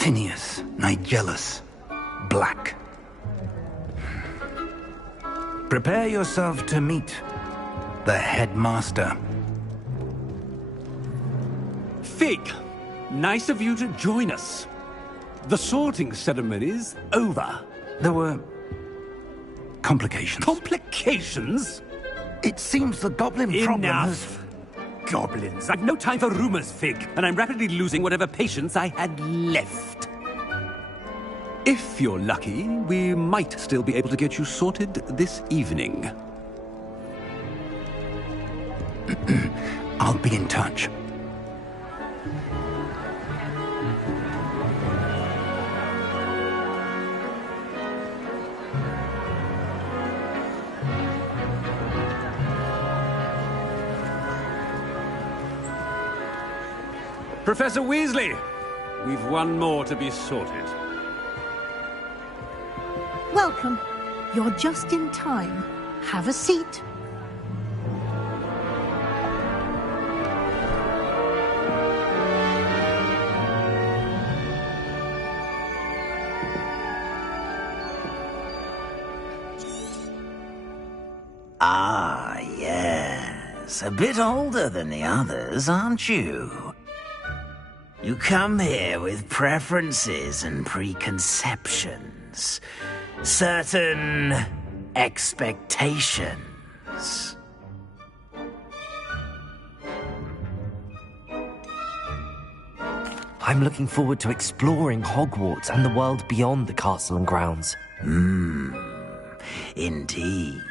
Phineas, Nigellus, Black. Prepare yourself to meet the headmaster. Fig, nice of you to join us. The sorting ceremony's over. There were complications. Complications? It seems the goblin problem has... Enough! Goblins. I've no time for rumors, Fig, and I'm rapidly losing whatever patience I had left. If you're lucky, we might still be able to get you sorted this evening. I'll be in touch. Professor Weasley, we've one more to be sorted. Welcome. You're just in time. Have a seat. Ah, yes. A bit older than the others, aren't you? You come here with preferences and preconceptions. Certain expectations. I'm looking forward to exploring Hogwarts and the world beyond the castle and grounds. Indeed.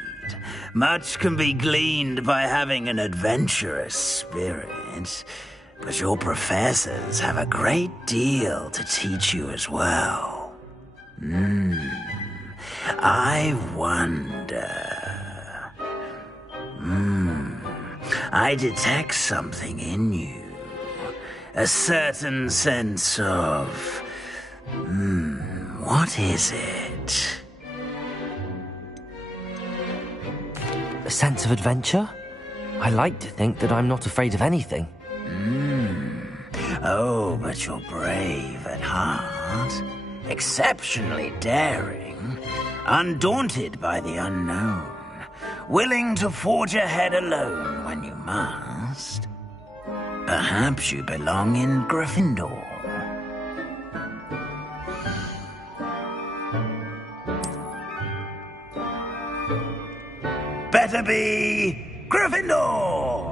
Much can be gleaned by having an adventurous spirit, but your professors have a great deal to teach you as well. I wonder... I detect something in you. A certain sense of... what is it? A sense of adventure? I like to think that I'm not afraid of anything. Oh, but you're brave at heart. Exceptionally daring. Undaunted by the unknown. Willing to forge ahead alone when you must. Perhaps you belong in Gryffindor. Better be Gryffindor!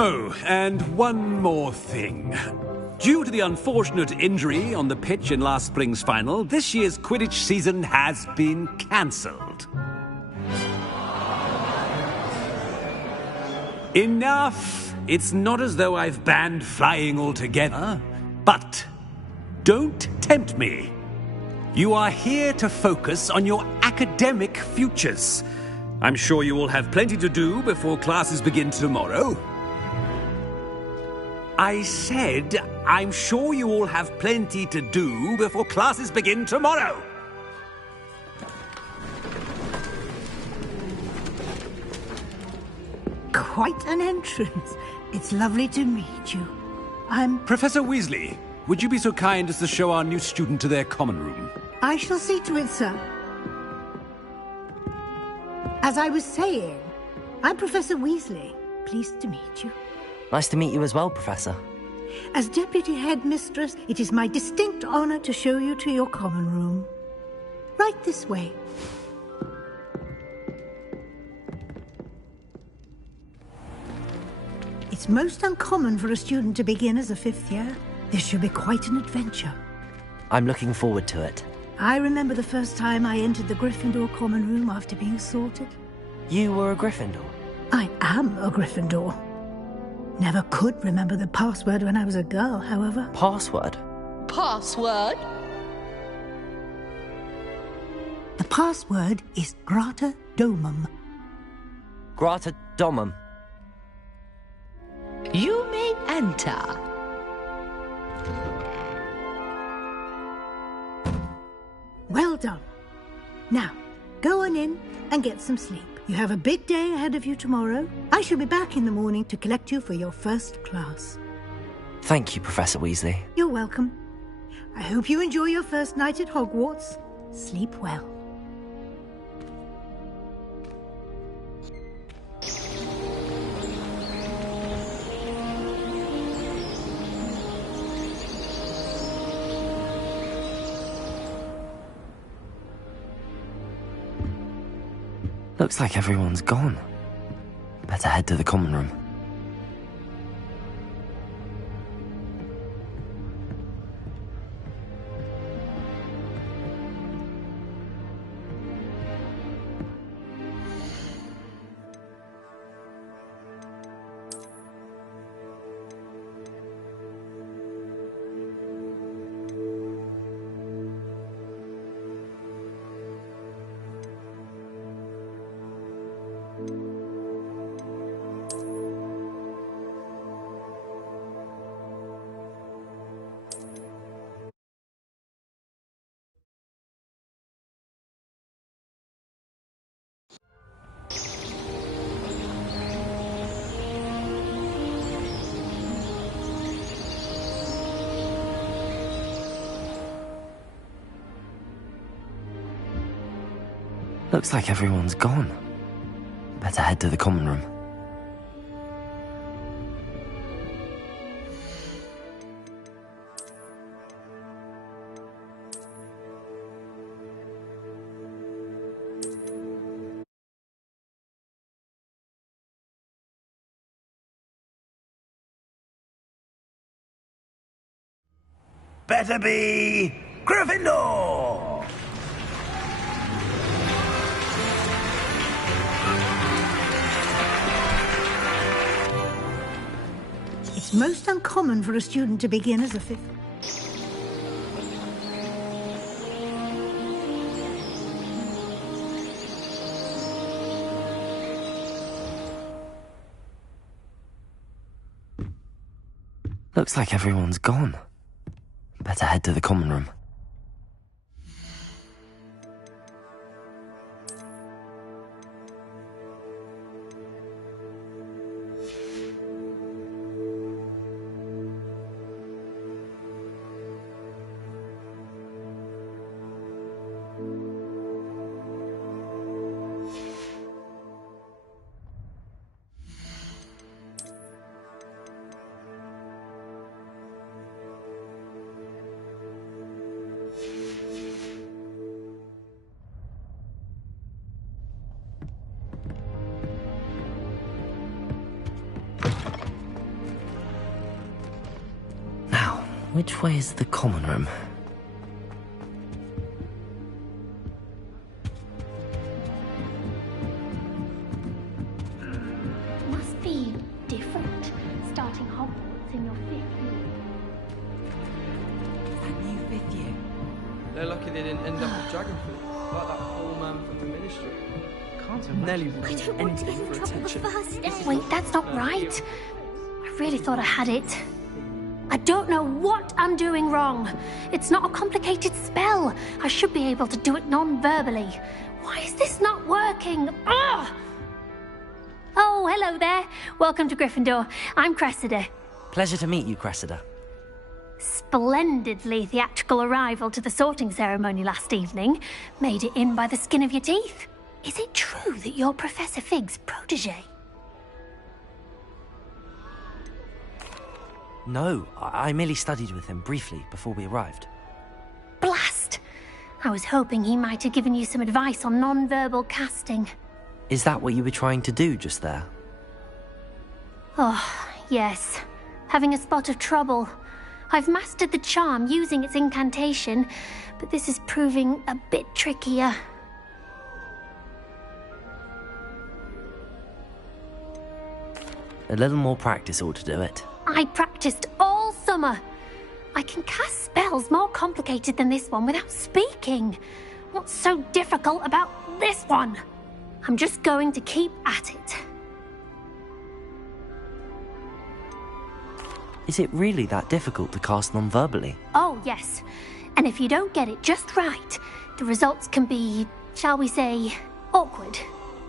Oh, and one more thing. Due to the unfortunate injury on the pitch in last spring's final, this year's Quidditch season has been cancelled. Enough! It's not as though I've banned flying altogether, but don't tempt me. You are here to focus on your academic futures. I'm sure you will have plenty to do before classes begin tomorrow. I said, I'm sure you all have plenty to do before classes begin tomorrow. Quite an entrance. It's lovely to meet you. I'm... Professor Weasley, would you be so kind as to show our new student to their common room? I shall see to it, sir. As I was saying, I'm Professor Weasley. Pleased to meet you. Nice to meet you as well, Professor. As Deputy Headmistress, it is my distinct honor to show you to your common room. Right this way. It's most uncommon for a student to begin as a fifth year. This should be quite an adventure. I'm looking forward to it. I remember the first time I entered the Gryffindor common room after being sorted. You were a Gryffindor? I am a Gryffindor. Never could remember the password when I was a girl, however. Password? Password? The password is Grata Domum. Grata Domum. You may enter. Well done. Now, go on in and get some sleep. You have a big day ahead of you tomorrow. I shall be back in the morning to collect you for your first class. Thank you, Professor Weasley. You're welcome. I hope you enjoy your first night at Hogwarts. Sleep well. Looks like everyone's gone. Better head to the common room. Looks like everyone's gone. Better head to the common room. Better be Gryffindor! It's most uncommon for a student to begin as a fifth. Looks like everyone's gone. Better head to the common room. Which way is the common room? Must be different, starting Hogwarts in your 5th year. Is that new 5th year? They're lucky they didn't end up with Dragonfleet, like that poor man from the Ministry. Nelly I was don't want to get anything in for trouble attention. the first day. Wait, that's not right. I really thought I had it. I don't know what I'm doing wrong. It's not a complicated spell. I should be able to do it non-verbally. Why is this not working? Ugh! Oh, hello there. Welcome to Gryffindor. I'm Cressida. Pleasure to meet you, Cressida. Splendidly theatrical arrival to the sorting ceremony last evening. Made it in by the skin of your teeth. Is it true that you're Professor Fig's protege? No, I merely studied with him briefly before we arrived. Blast! I was hoping he might have given you some advice on non-verbal casting. Is that what you were trying to do just there? Oh, yes. Having a spot of trouble. I've mastered the charm using its incantation, but this is proving a bit trickier. A little more practice ought to do it. I practiced all summer. I can cast spells more complicated than this one without speaking. What's so difficult about this one? I'm just going to keep at it. Is it really that difficult to cast non-verbally? Oh, yes. And if you don't get it just right, the results can be, shall we say, awkward.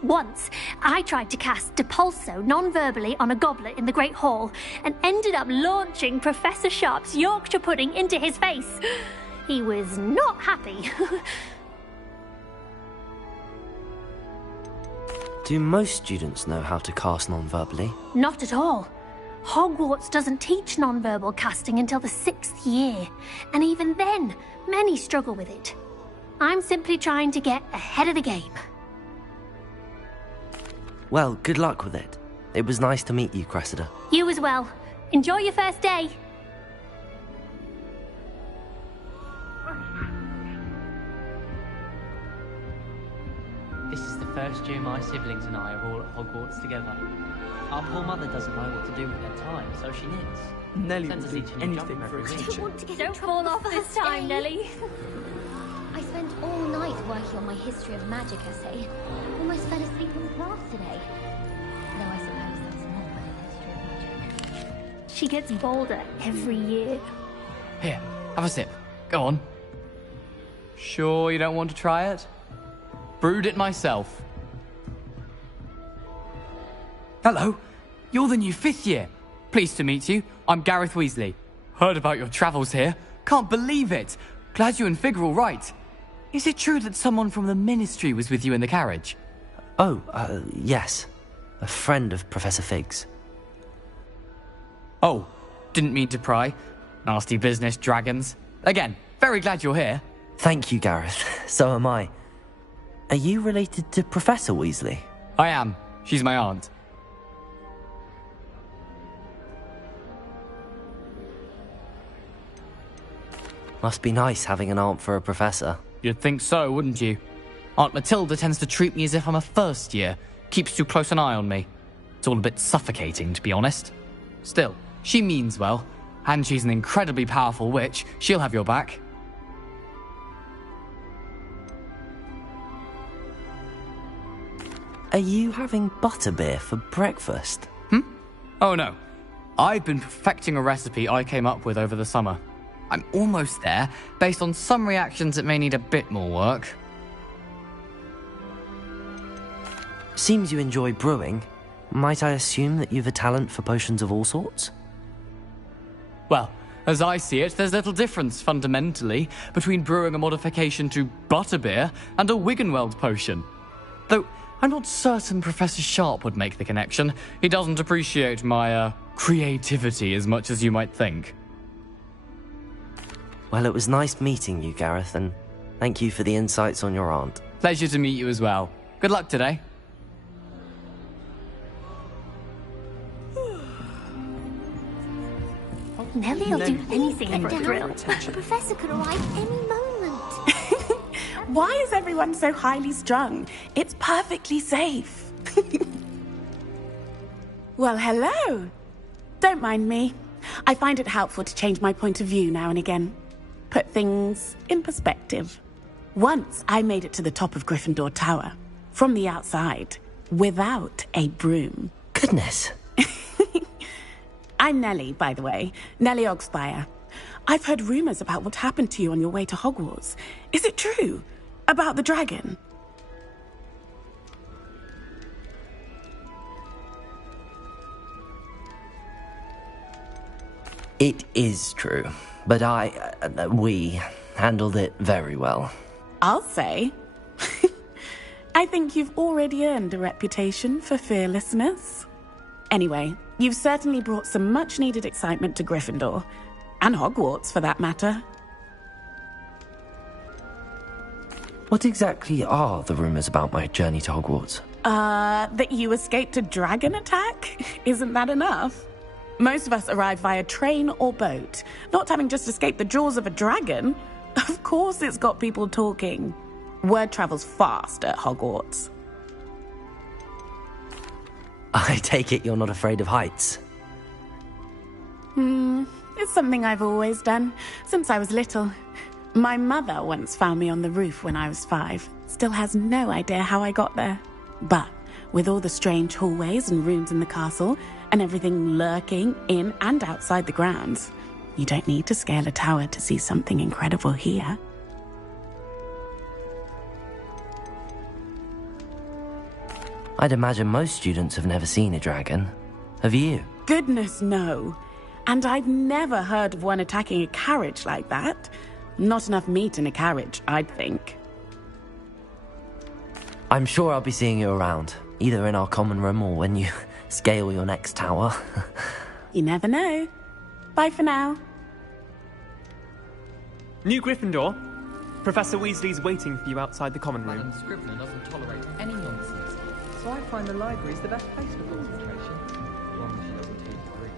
Once, I tried to cast Depulso non-verbally on a goblet in the Great Hall and ended up launching Professor Sharp's Yorkshire pudding into his face. He was not happy. Do most students know how to cast non-verbally? Not at all. Hogwarts doesn't teach non-verbal casting until the 6th year, and even then, many struggle with it. I'm simply trying to get ahead of the game. Well, good luck with it. It was nice to meet you, Cressida. You as well. Enjoy your first day. This is the first year my siblings and I are all at Hogwarts together. Our poor mother doesn't know what to do with her time, so she knits. Nelly Sends will us do each a new anything jumper for a every week. teacher. Don't fall off this time, Nelly. I spent all night working on my history of magic essay. Almost fell asleep in class today. Though I suppose that's not very history of magic. She gets bolder every year. Here, have a sip. Go on. Sure you don't want to try it? Brewed it myself. Hello, you're the new 5th year. Pleased to meet you. I'm Gareth Weasley. Heard about your travels here. Can't believe it. Glad you and Fig are all right. Is it true that someone from the Ministry was with you in the carriage? Oh, yes. A friend of Professor Fig's. Oh, didn't mean to pry. Nasty business, dragons. Again, very glad you're here. Thank you, Gareth. So am I. Are you related to Professor Weasley? I am. She's my aunt. Must be nice having an aunt for a professor. You'd think so, wouldn't you? Aunt Matilda tends to treat me as if I'm a first year. Keeps too close an eye on me. It's all a bit suffocating, to be honest. Still, she means well. And she's an incredibly powerful witch. She'll have your back. Are you having butterbeer for breakfast? Oh no. I've been perfecting a recipe I came up with over the summer. I'm almost there. Based on some reactions, it may need a bit more work. Seems you enjoy brewing. Might I assume that you've a talent for potions of all sorts? Well, as I see it, there's little difference, fundamentally, between brewing a modification to butterbeer and a Wiggenweld potion. Though, I'm not certain Professor Sharp would make the connection. He doesn't appreciate my, creativity as much as you might think. Well, it was nice meeting you, Gareth, and thank you for the insights on your aunt. Pleasure to meet you as well. Good luck today. Nelly'll do anything for a thrill. The professor could arrive any moment. Why is everyone so highly strung? It's perfectly safe. Well, hello. Don't mind me. I find it helpful to change my point of view now and again. Put things in perspective. Once I made it to the top of Gryffindor Tower, from the outside, without a broom. Goodness. I'm Nelly, by the way. Nelly Ogspire. I've heard rumors about what happened to you on your way to Hogwarts. Is it true? About the dragon? It is true, but we handled it very well. I'll say. I think you've already earned a reputation for fearlessness. Anyway, you've certainly brought some much-needed excitement to Gryffindor. And Hogwarts, for that matter. What exactly are the rumors about my journey to Hogwarts? That you escaped a dragon attack? Isn't that enough? Most of us arrive via train or boat, not having just escaped the jaws of a dragon. Of course it's got people talking. Word travels fast at Hogwarts. I take it you're not afraid of heights? It's something I've always done, since I was little. My mother once found me on the roof when I was 5. Still has no idea how I got there. But With all the strange hallways and rooms in the castle, and everything lurking in and outside the grounds, you don't need to scale a tower to see something incredible here. I'd imagine most students have never seen a dragon. Have you? Goodness, no. And I've never heard of one attacking a carriage like that. Not enough meat in a carriage, I'd think. I'm sure I'll be seeing you around, either in our common room or when you scale your next tower. You never know. Bye for now. New Gryffindor. Professor Weasley's waiting for you outside the common room. Madam Scrivener doesn't tolerate any nonsense, so I find the library's the best place for concentration, as long as she doesn't teach Greek.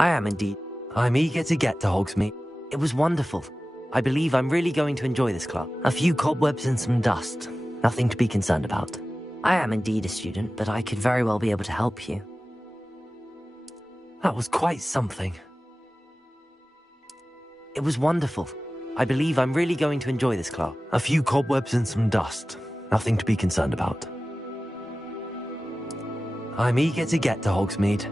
I am indeed. I'm eager to get to Hogsmeade. It was wonderful. I believe I'm really going to enjoy this class. A few cobwebs and some dust. Nothing to be concerned about. I am indeed a student, but I could very well be able to help you. That was quite something. It was wonderful. I believe I'm really going to enjoy this class. A few cobwebs and some dust. Nothing to be concerned about. I'm eager to get to Hogsmeade.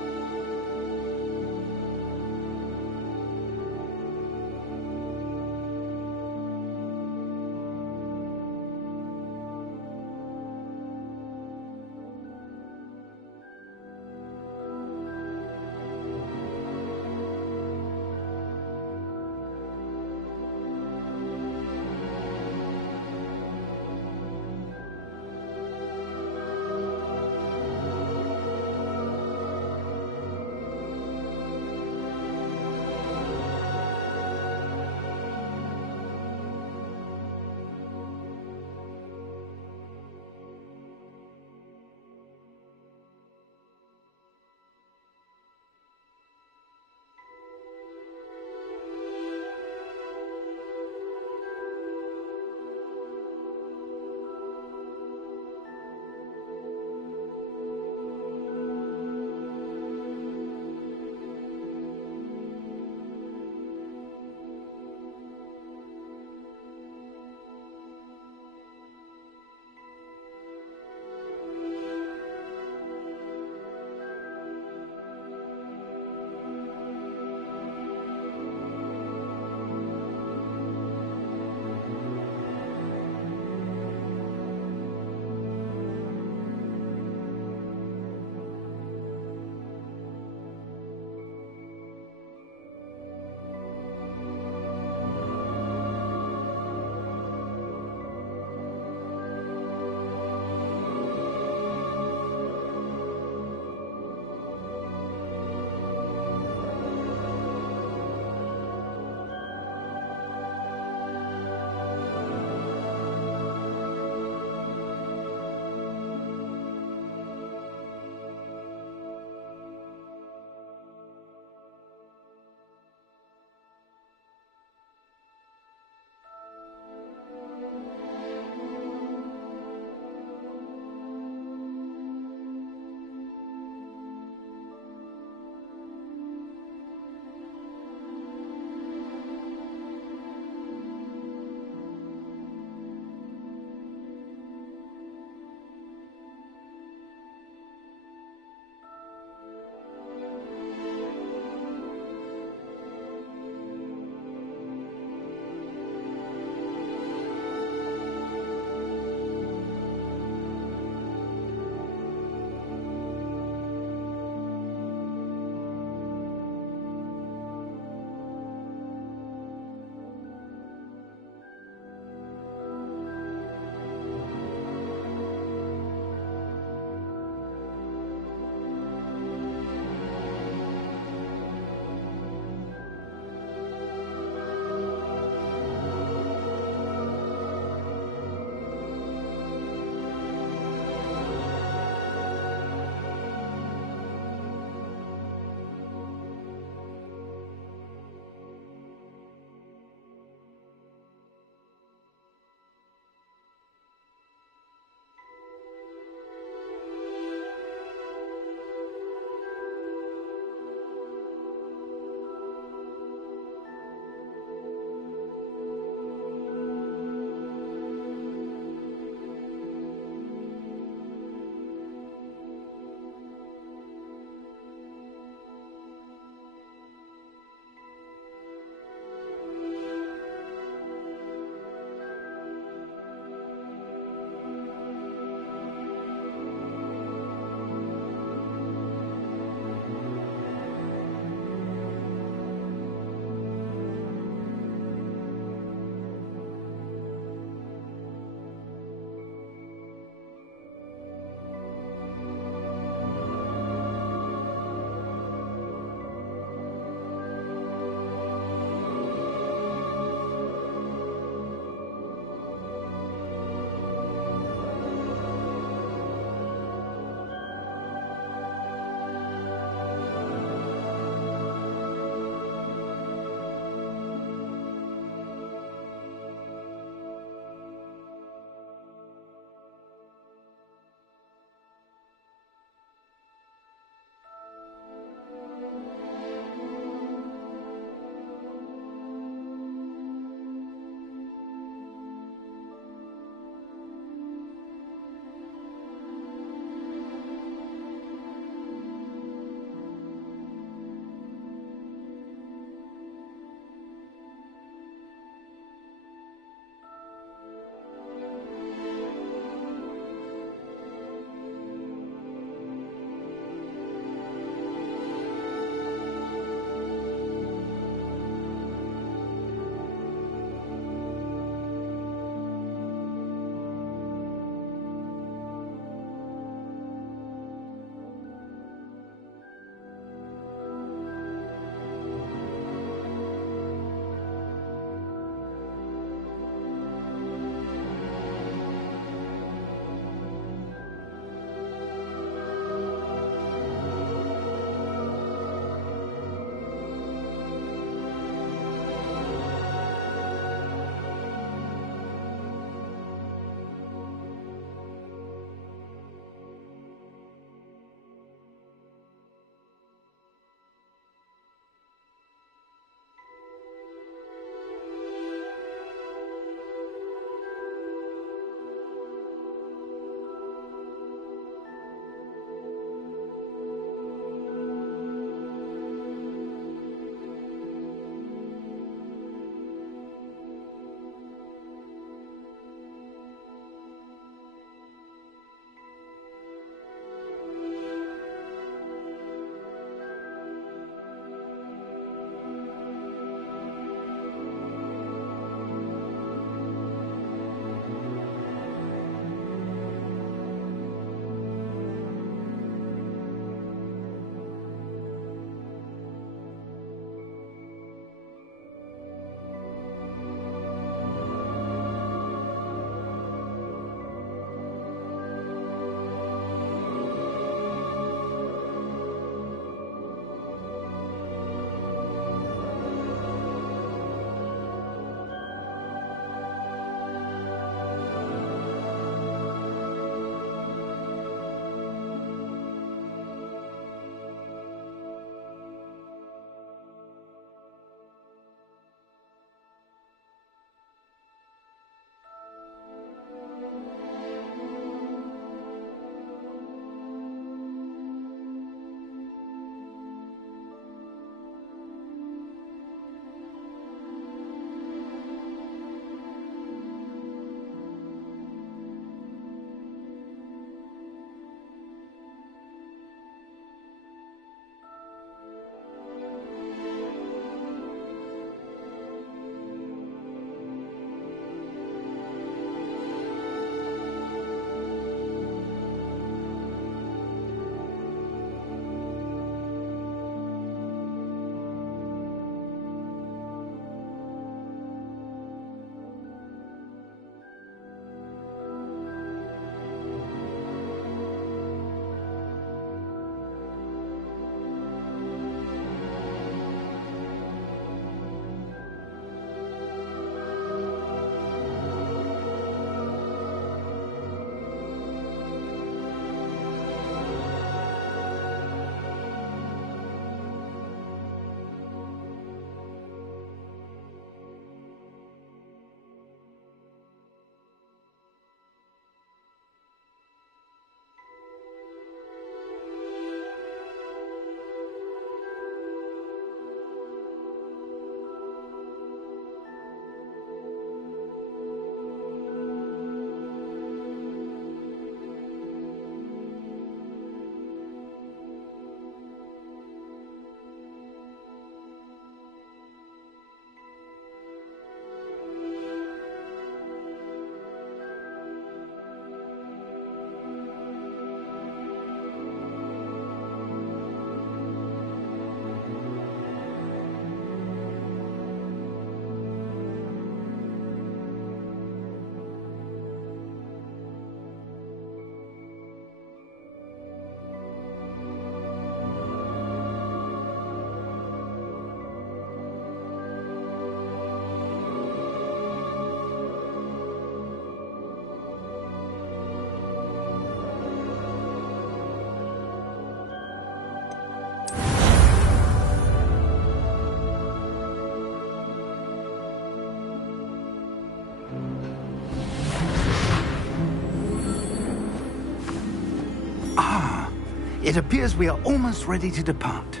It appears we are almost ready to depart.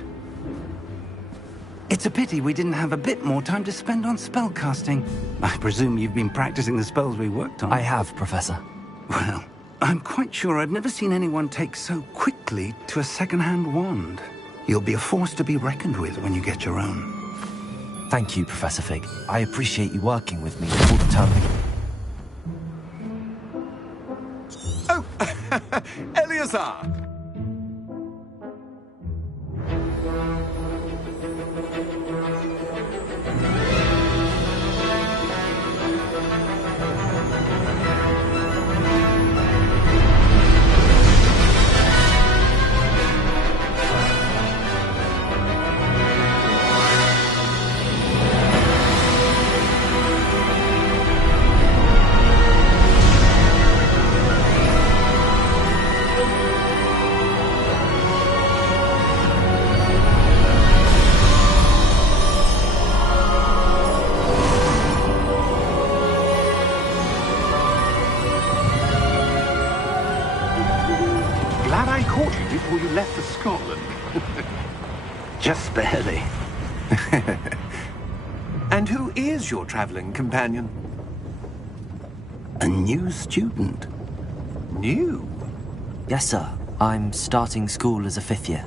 It's a pity we didn't have a bit more time to spend on spellcasting. I presume you've been practicing the spells we worked on. I have, Professor. Well, I'm quite sure I've never seen anyone take so quickly to a second-hand wand. You'll be a force to be reckoned with when you get your own. Thank you, Professor Fig. I appreciate you working with me before the term begins. Oh, Eleazar! Glad I caught you before you left for Scotland. Just barely. And who is your traveling companion? A new student. New? Yes, sir. I'm starting school as a 5th year.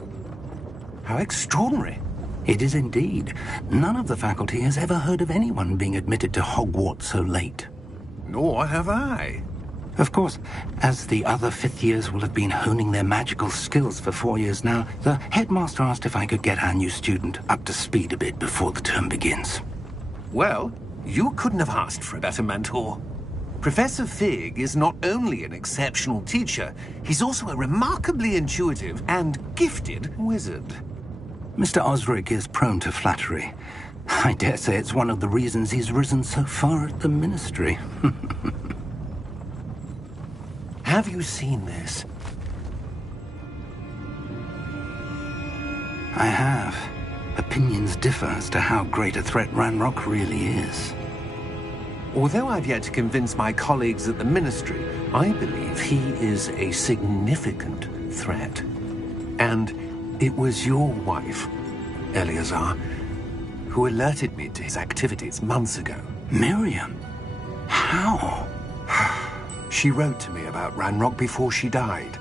How extraordinary. It is indeed. None of the faculty has ever heard of anyone being admitted to Hogwarts so late. Nor have I. Of course, as the other 5th years will have been honing their magical skills for 4 years now, the headmaster asked if I could get our new student up to speed a bit before the term begins. Well, you couldn't have asked for a better mentor. Professor Fig is not only an exceptional teacher, he's also a remarkably intuitive and gifted wizard. Mr. Osric is prone to flattery. I dare say it's one of the reasons he's risen so far at the Ministry. Have you seen this? I have. Opinions differ as to how great a threat Ranrock really is. Although I've yet to convince my colleagues at the Ministry, I believe he is a significant threat. And it was your wife, Eleazar, who alerted me to his activities months ago. Miriam? How? She wrote to me about Ranrock before she died,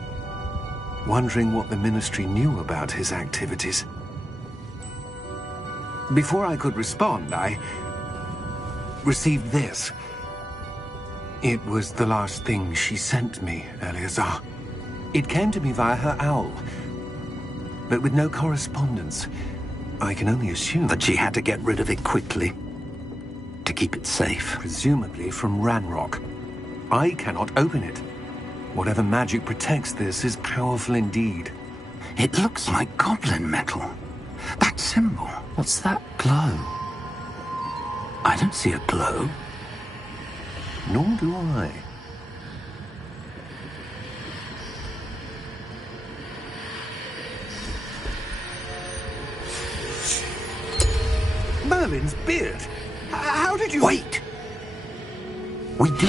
wondering what the Ministry knew about his activities. Before I could respond, I received this. It was the last thing she sent me, Eleazar. It came to me via her owl, but with no correspondence. I can only assume that she had to get rid of it quickly, to keep it safe. Presumably from Ranrock. I cannot open it. Whatever magic protects this is powerful indeed. It looks like goblin metal. That symbol. What's that glow? I don't see a glow. Nor do I. Merlin's beard. How did you... Wait! We do...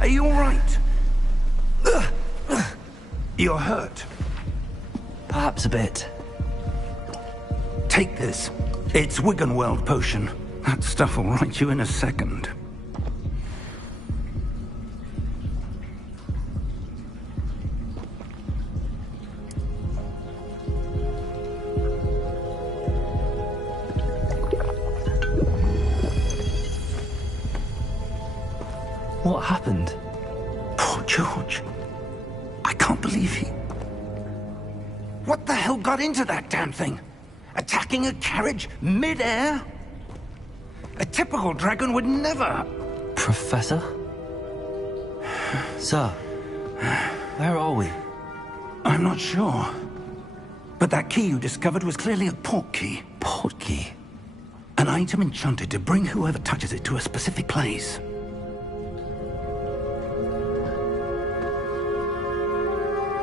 Are you all right? You're hurt. Perhaps a bit. Take this. It's Wiggenweld potion. That stuff will right you in a second. What happened? Poor George. I can't believe he... What the hell got into that damn thing? Attacking a carriage mid-air? A typical dragon would never... Professor? Sir, where are we? I'm not sure. But that key you discovered was clearly a port key. Port key? An item enchanted to bring whoever touches it to a specific place.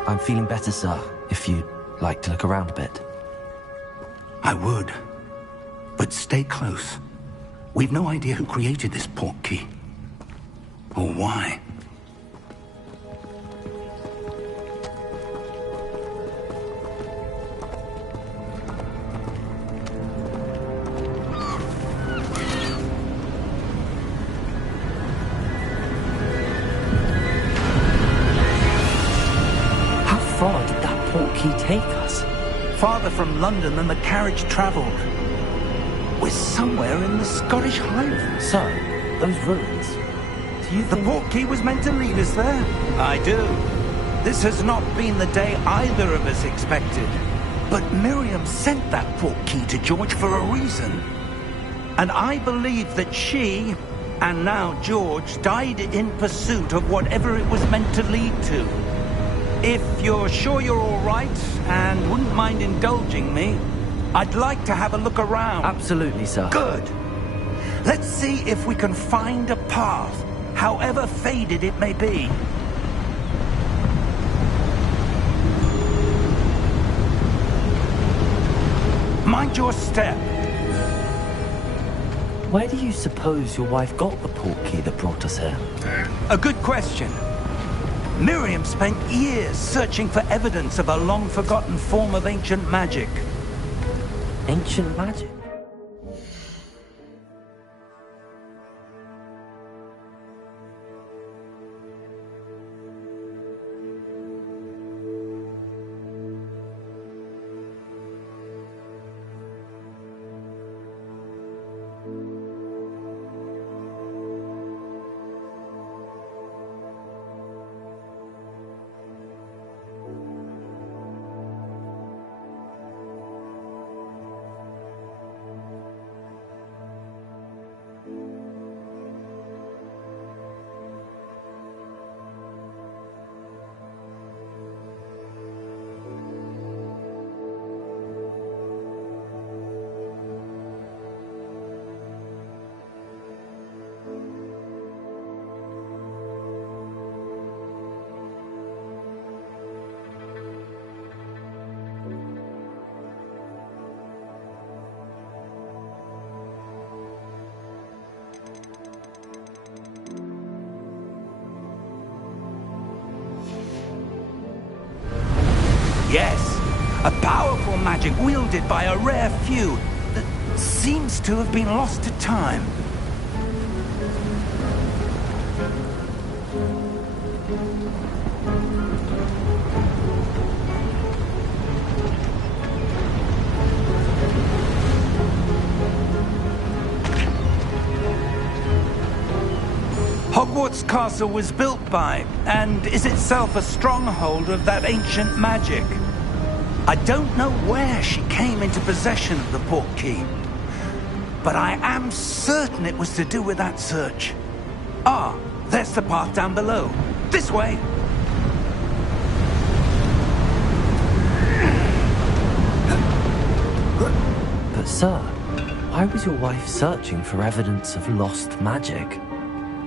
I'm feeling better, sir, if you'd like to look around a bit. I would. But stay close. We've no idea who created this port key. Or why. How far did that port key take us? Farther from London than the carriage travelled. We're somewhere in the Scottish Highlands. Sir, those ruins. Do you think... The port key was meant to lead us there? I do. This has not been the day either of us expected. But Miriam sent that port key to George for a reason. And I believe that she, and now George, died in pursuit of whatever it was meant to lead to. If you're sure you're all right, and wouldn't mind indulging me, I'd like to have a look around. Absolutely, sir. Good. Let's see if we can find a path, however faded it may be. Mind your step. Where do you suppose your wife got the port key that brought us here? A good question. Miriam spent years searching for evidence of a long-forgotten form of ancient magic. Ancient magic? Yes, a powerful magic wielded by a rare few that seems to have been lost to time. Hogwarts Castle was built by, and is itself a stronghold of that ancient magic. I don't know where she came into possession of the port key, but I am certain it was to do with that search. Ah, there's the path down below. This way! But sir, why was your wife searching for evidence of lost magic?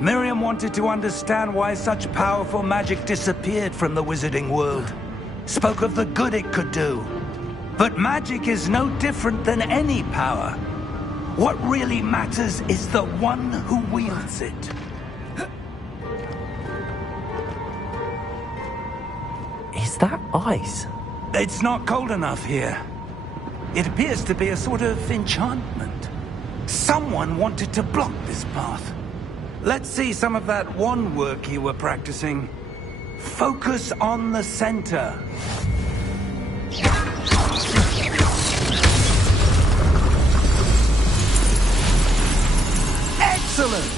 Miriam wanted to understand why such powerful magic disappeared from the wizarding world. Spoke of the good it could do. But magic is no different than any power. What really matters is the one who wields it. Is that ice? It's not cold enough here. It appears to be a sort of enchantment. Someone wanted to block this path. Let's see some of that wand work you were practicing. Focus on the center. Excellent!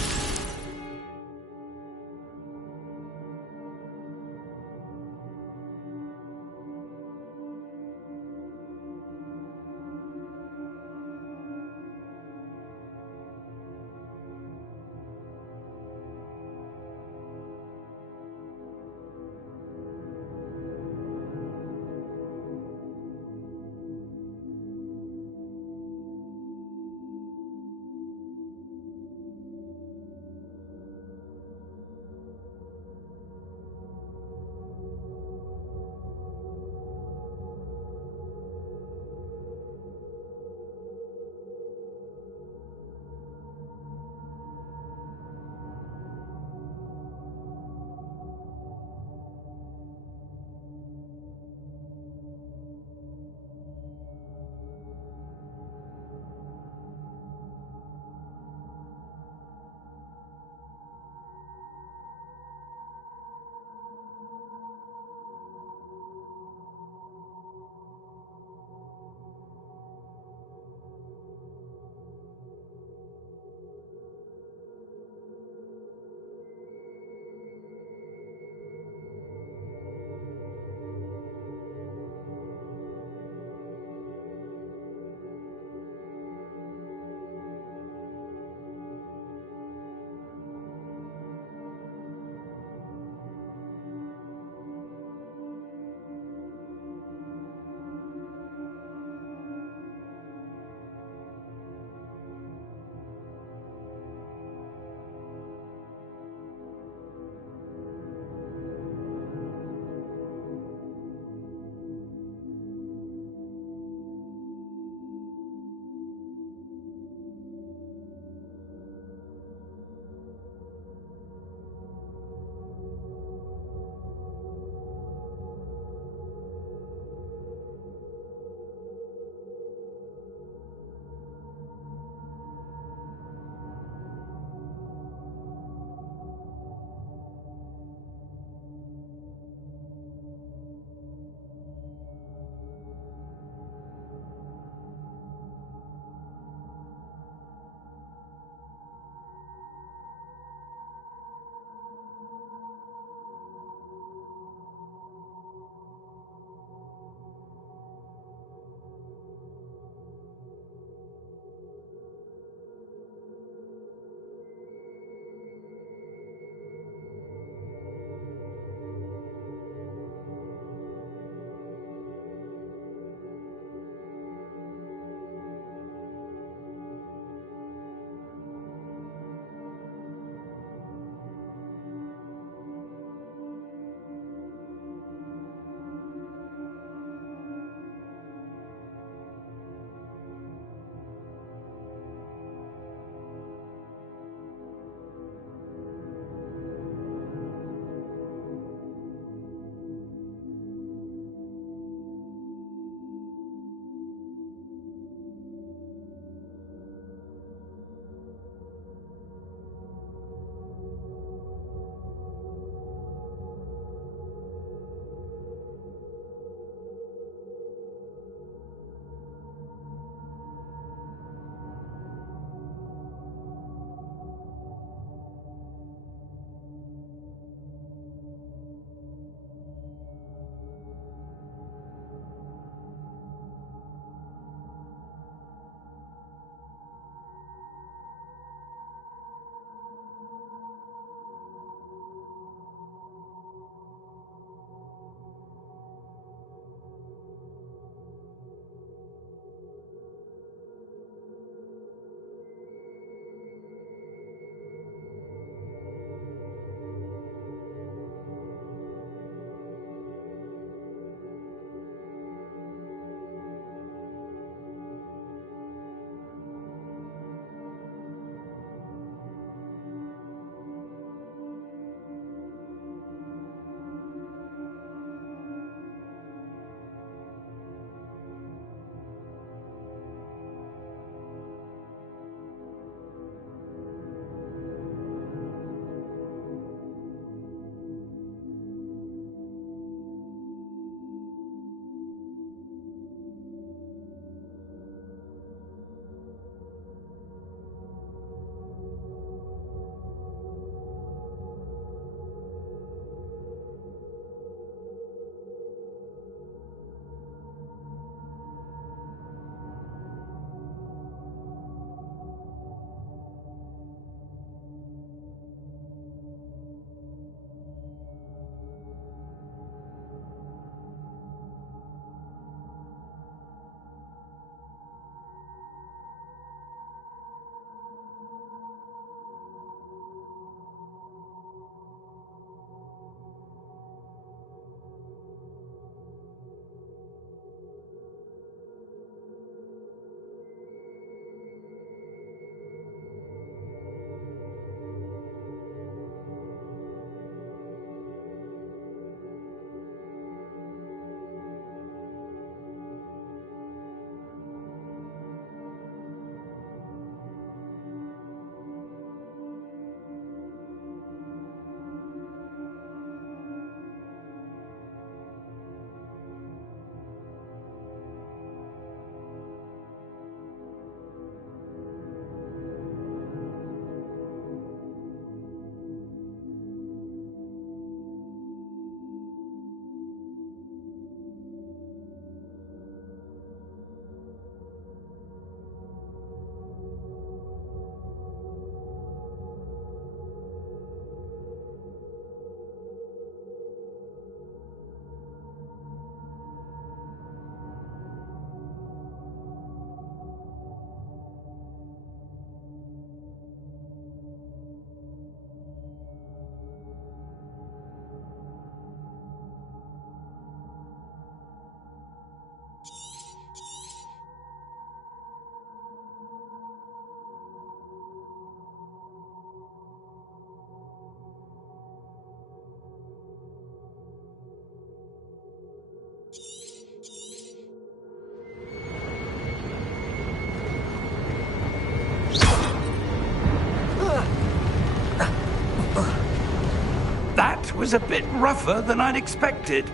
was a bit rougher than I'd expected.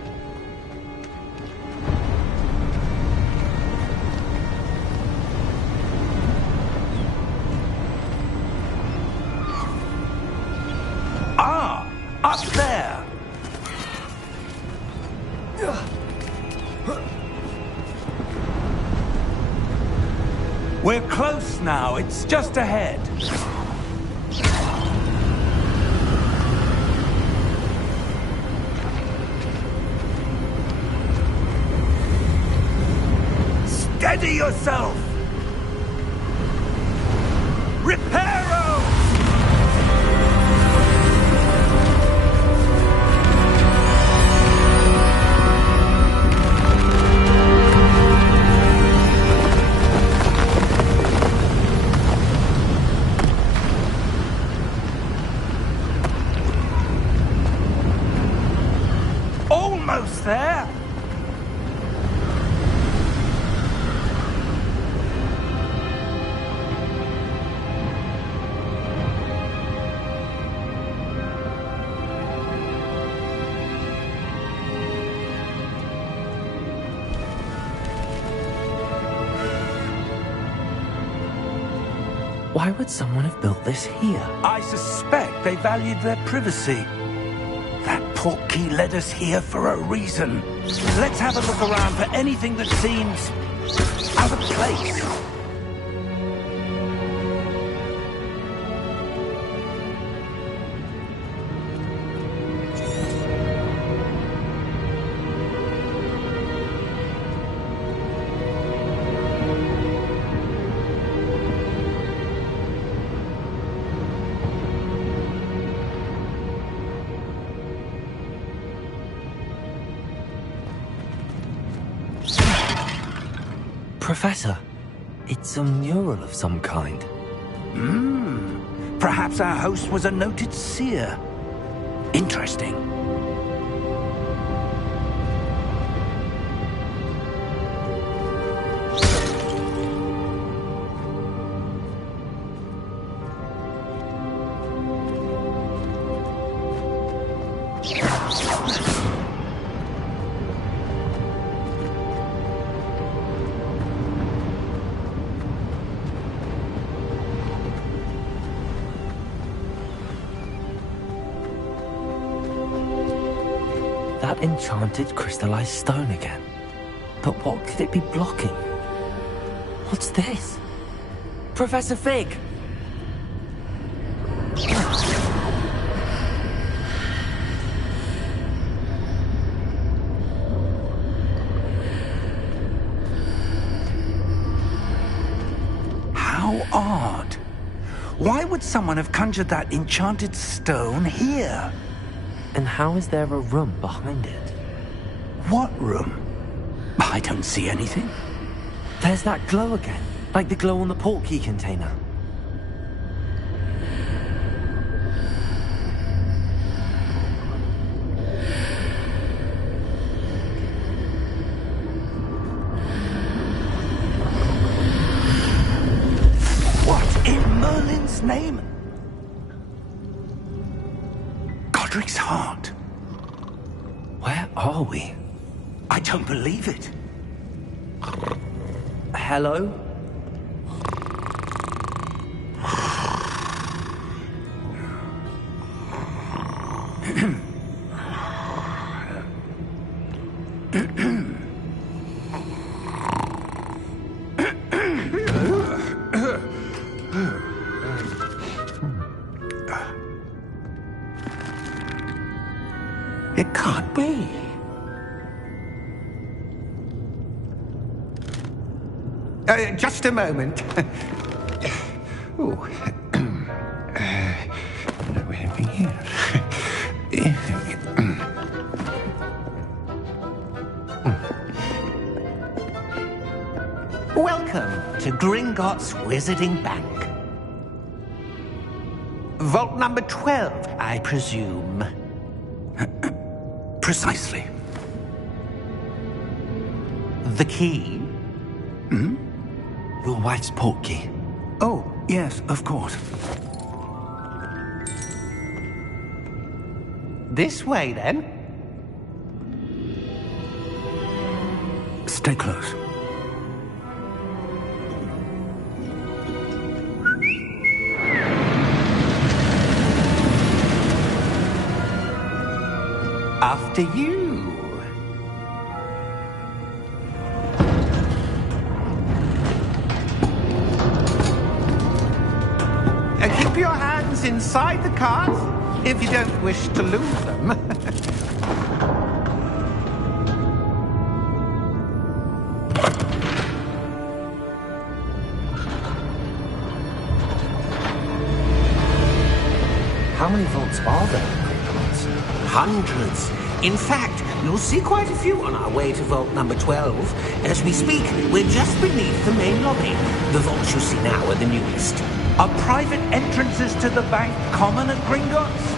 Ah, up there. We're close now. It's just ahead. Steady yourself! Reparo! Almost there! Why would someone have built this here? I suspect they valued their privacy. That portkey led us here for a reason. Let's have a look around for anything that seems out of place. Professor, it's a mural of some kind. Perhaps our host was a noted seer. Interesting. That enchanted crystallized stone again. But what could it be blocking? What's this? Professor Fig! How odd. Why would someone have conjured that enchanted stone here? And how is there a room behind it? What room? I don't see anything. There's that glow again, like the glow on the portkey container. What in Merlin's name? Godric's heart. Where are we? I don't believe it. Hello? It can't be. Just a moment. Oh. Anything here? Welcome to Gringotts Wizarding Bank. Vault number 12, I presume. Precisely. The key? Your wife's portkey. Oh, yes, of course. This way, then. Stay close. After you. Keep your hands inside the cart if you don't wish to lose them. How many vaults are there in Hogwarts? Hundreds. In fact, you'll see quite a few on our way to vault number 12. As we speak, we're just beneath the main lobby. The vaults you see now are the newest. Are private entrances to the bank common at Gringotts?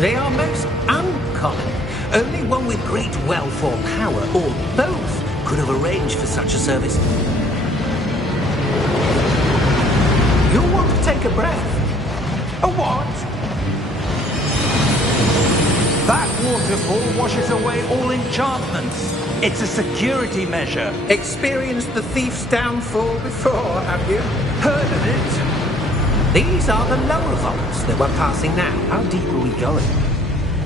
They are most uncommon. Only one with great wealth or power, or both, could have arranged for such a service. You'll want to take a breath. A what? That waterfall washes away all enchantments. It's a security measure. Experienced the thief's downfall before, have you? Heard of it? These are the lower vaults that we're passing now. How deep are we going?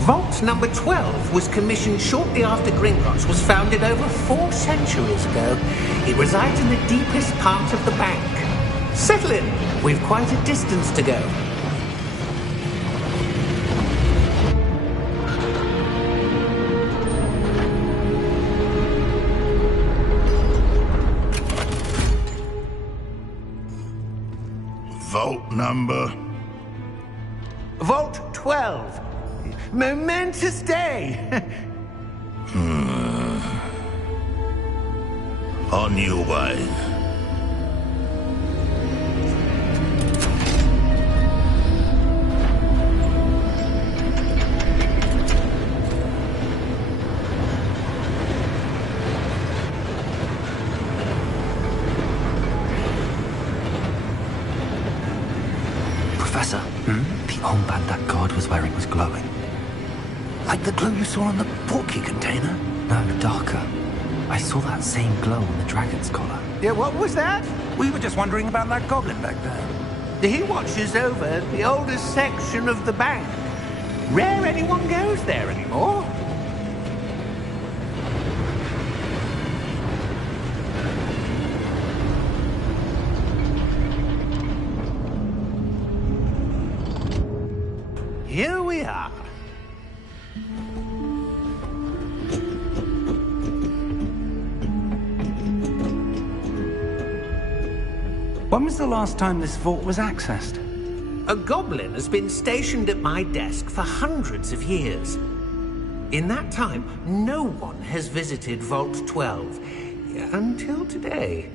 Vault number 12 was commissioned shortly after Gringotts was founded over 4 centuries ago. It resides in the deepest part of the bank. Settle in. We've quite a distance to go. Vault number? Vault 12. Momentous day. On your way. Professor, the armband that guard was wearing was glowing. Like the glow you saw on the portkey container? No, darker. I saw that same glow on the dragon's collar. Yeah, what was that? We were just wondering about that goblin back there. He watches over the oldest section of the bank. Rare anyone goes there anymore. Here we are. When was the last time this vault was accessed? A goblin has been stationed at my desk for hundreds of years. In that time, no one has visited Vault 12 until today.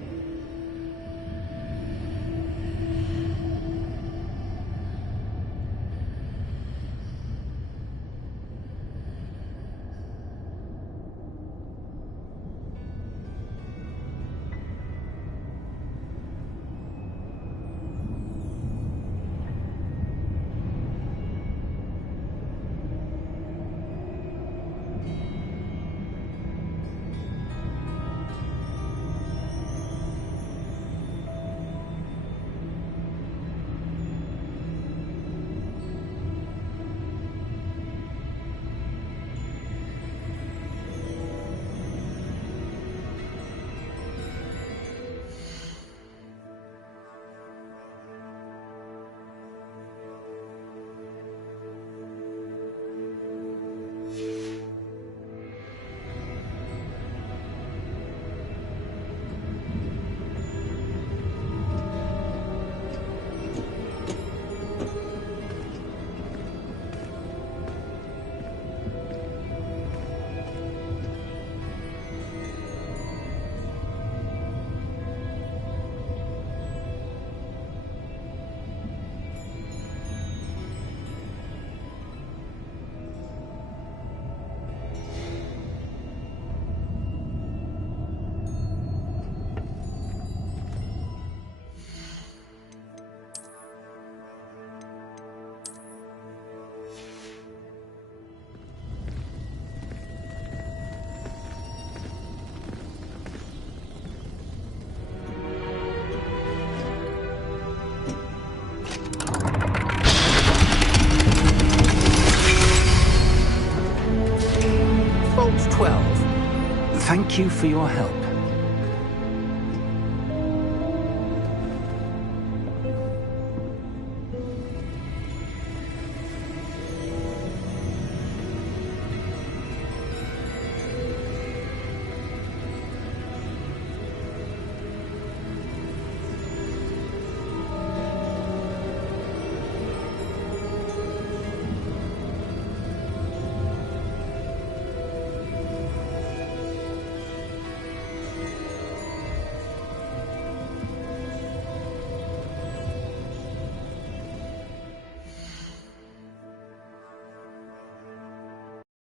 Thank you for your help.